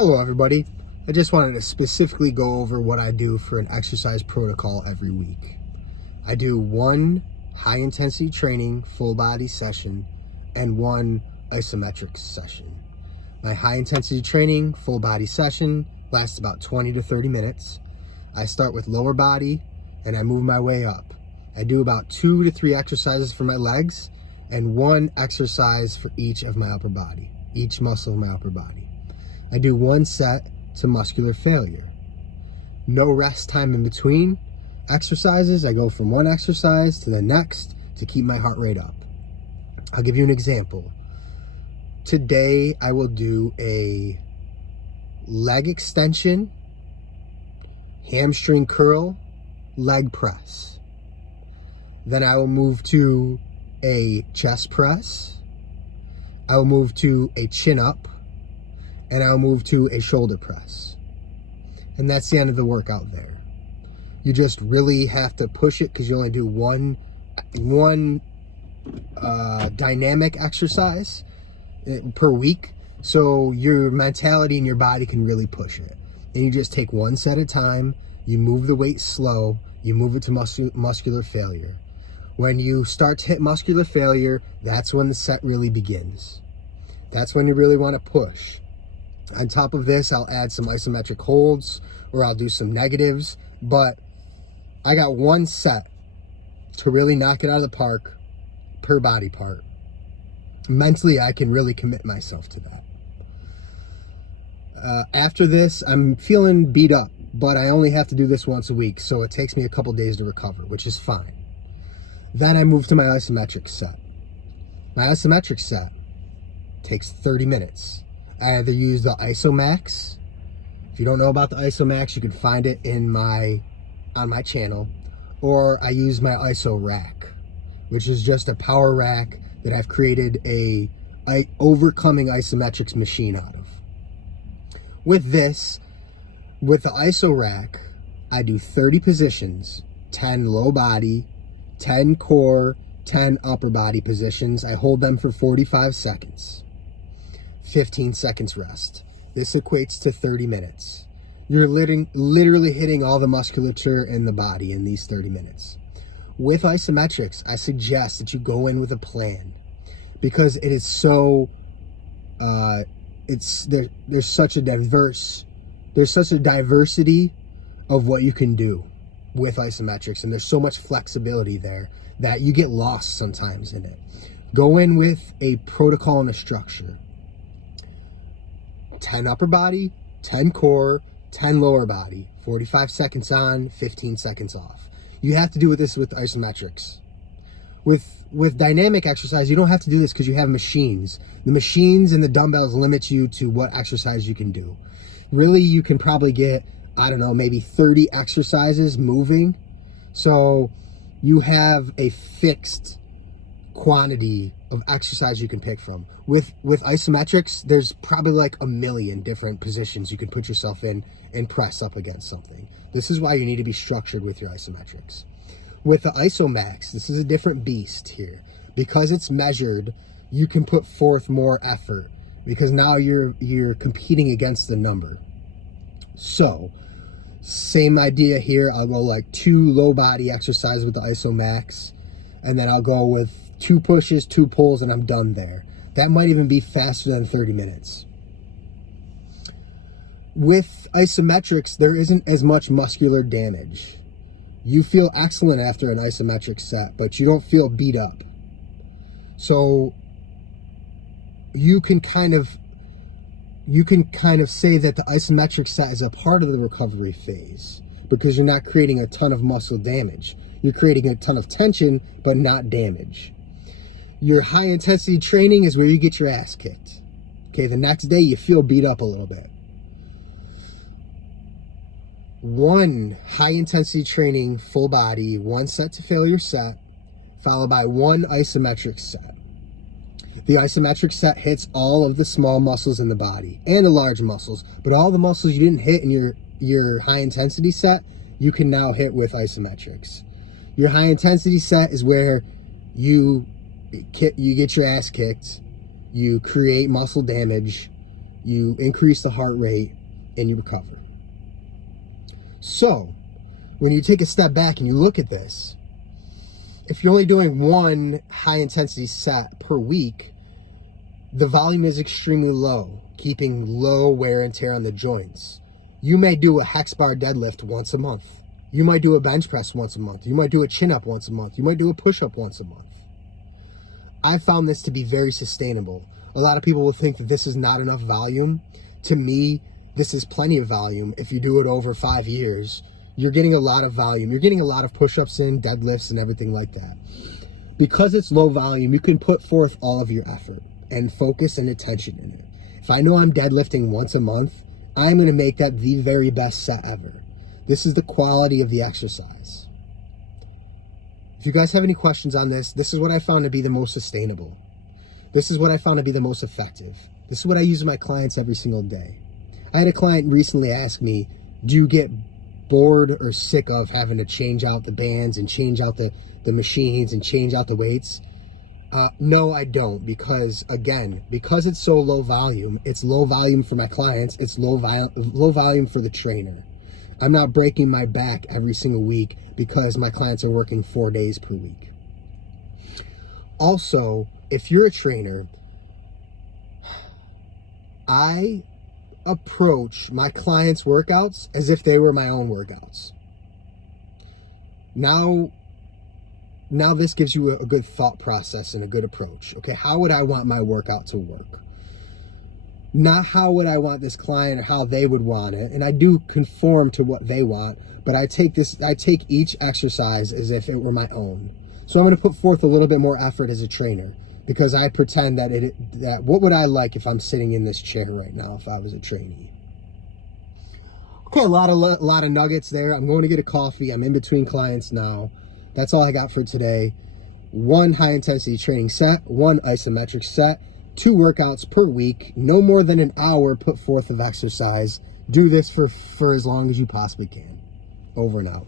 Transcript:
Hello everybody. I just wanted to specifically go over what I do for an exercise protocol every week. I do one high intensity training full body session and one isometrics session. My high intensity training full body session lasts about 20 to 30 minutes. I start with lower body and I move my way up. I do about 2 to 3 exercises for my legs and 1 exercise for each of my upper body, each muscle of my upper body. I do 1 set to muscular failure. No rest time in between exercises. I go from one exercise to the next to keep my heart rate up. I'll give you an example. Today I will do a leg extension, hamstring curl, leg press. Then I will move to a chest press. I will move to a chin up. And I'll move to a shoulder press. And that's the end of the workout there. You just really have to push it because you only do one dynamic exercise per week. So your mentality and your body can really push it. And you just take 1 set at a time. You move the weight slow. You move it to muscular failure. When you start to hit muscular failure, that's when the set really begins. That's when you really want to push. On top of this, I'll add some isometric holds or I'll do some negatives, but I got 1 set to really knock it out of the park per body part. Mentally, I can really commit myself to that. After this, I'm feeling beat up, but I only have to do this once a week, so it takes me a couple days to recover, which is fine. Then I move to my isometric set. My isometric set takes 30 minutes. I either use the Isomax. If you don't know about the Isomax, you can find it on my channel. Or I use my Iso rack, which is just a power rack that I've created a overcoming isometrics machine out of. With the Iso rack, I do 30 positions, 10 low body, 10 core, 10 upper body positions. I hold them for 45 seconds. 15 seconds rest. This equates to 30 minutes. You're literally hitting all the musculature in the body in these 30 minutes. With isometrics, I suggest that you go in with a plan because it is so, there's such a diversity of what you can do with isometrics, and there's so much flexibility there that you get lost sometimes in it. Go in with a protocol and a structure. 10 upper body, 10 core, 10 lower body, 45 seconds on, 15 seconds off. You have to do this with isometrics. With dynamic exercise, you don't have to do this because you have machines. The machines and the dumbbells limit you to what exercise you can do. Really, you can probably get, I don't know, maybe 30 exercises moving. So you have a fixed quantity of exercise you can pick from. With isometrics, there's probably like a million different positions you can put yourself in and press up against something. This is why you need to be structured with your isometrics. With the Isomax, this is a different beast here. Because it's measured, you can put forth more effort because now you're competing against the number. So, same idea here. I'll go like 2 low body exercises with the Isomax, and then I'll go with 2 pushes, 2 pulls, and I'm done there. That might even be faster than 30 minutes. With isometrics, there isn't as much muscular damage. You feel excellent after an isometric set, but you don't feel beat up. So you can kind of say that the isometric set is a part of the recovery phase because you're not creating a ton of muscle damage. You're creating a ton of tension, but not damage. Your high intensity training is where you get your ass kicked. Okay, the next day you feel beat up a little bit. One high intensity training, full body, 1 set to failure set, followed by 1 isometric set. The isometric set hits all of the small muscles in the body and the large muscles, but all the muscles you didn't hit in your high intensity set, you can now hit with isometrics. Your high intensity set is where you get your ass kicked, you create muscle damage, you increase the heart rate, and you recover. So when you take a step back and you look at this, if you're only doing one high intensity set per week, the volume is extremely low, keeping low wear and tear on the joints. You may do a hex bar deadlift once a month. You might do a bench press once a month. You might do a chin up once a month. You might do a push up once a month. I found this to be very sustainable. A lot of people will think that this is not enough volume. To me, this is plenty of volume. If you do it over 5 years, you're getting a lot of volume. You're getting a lot of push-ups in, deadlifts, and everything like that. Because it's low volume, you can put forth all of your effort and focus and attention in it. If I know I'm deadlifting once a month, I'm going to make that the very best set ever. This is the quality of the exercise. If you guys have any questions on this, this is what I found to be the most sustainable. This is what I found to be the most effective. This is what I use with my clients every single day. I had a client recently ask me, do you get bored or sick of having to change out the bands and change out the machines and change out the weights? No, I don't, because again, because it's so low volume, it's low volume for my clients, it's low volume for the trainer. I'm not breaking my back every single week because my clients are working 4 days per week. Also, if you're a trainer, I approach my clients' workouts as if they were my own workouts. Now this gives you a good thought process and a good approach. Okay, how would I want my workout to work? Not how would I want this client or how they would want it. And I do conform to what they want, but I take each exercise as if it were my own. So I'm going to put forth a little bit more effort as a trainer, because I pretend that what would I like if I'm sitting in this chair right now if I was a trainee? Okay, a lot of nuggets there. I'm going to get a coffee. I'm in between clients now. That's all I got for today. 1 high intensity training set, 1 isometric set, 2 workouts per week, no more than an hour put forth of exercise. Do this for as long as you possibly can. Over and out.